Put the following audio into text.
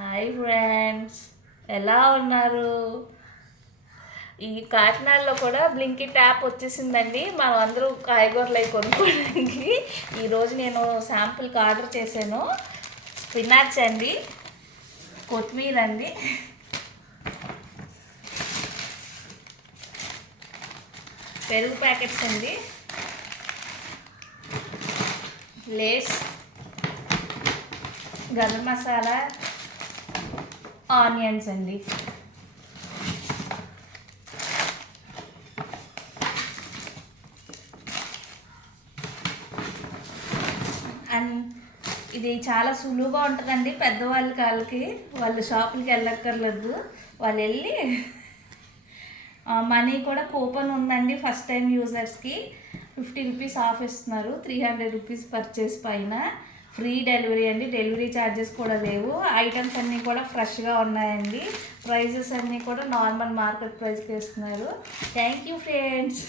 Hi friends, ఎలా ఉన్నారు? ఈ కాకినాడలో కూడా బ్లింకిట్ యాప్ వచ్చేసిందండి. మనం అందరూ కాయగూరలు అవి కొనుక్కోవడానికి. ఈరోజు నేను శాంపుల్కి ఆర్డర్ చేశాను. స్పినాచ్ అండి, కొత్తిమీర అండి, పెరుగు ప్యాకెట్స్ అండి, లేస్, గరం మసాలా, ఆనియన్స్ అండి. అండ్ ఇది చాలా సులువుగా ఉంటుందండి. పెద్దవాళ్ళ కాళ్ళకి వాళ్ళు షాపులకి వెళ్ళక్కర్లేదు. వాళ్ళు వెళ్ళి మనీ కూడా కూపన్ ఉందండి. ఫస్ట్ టైం యూజర్స్కి 50 రూపీస్ ఆఫ్ ఇస్తున్నారు. 300 రూపీస్ పర్చేస్ పైన ఫ్రీ డెలివరీ అండి. డెలివరీ ఛార్జెస్ కూడా లేవు. ఐటమ్స్ అన్నీ కూడా ఫ్రెష్గా ఉన్నాయండి. ప్రైజెస్ అన్నీ కూడా నార్మల్ మార్కెట్ ప్రైస్కి ఇస్తున్నారు. Thank you friends.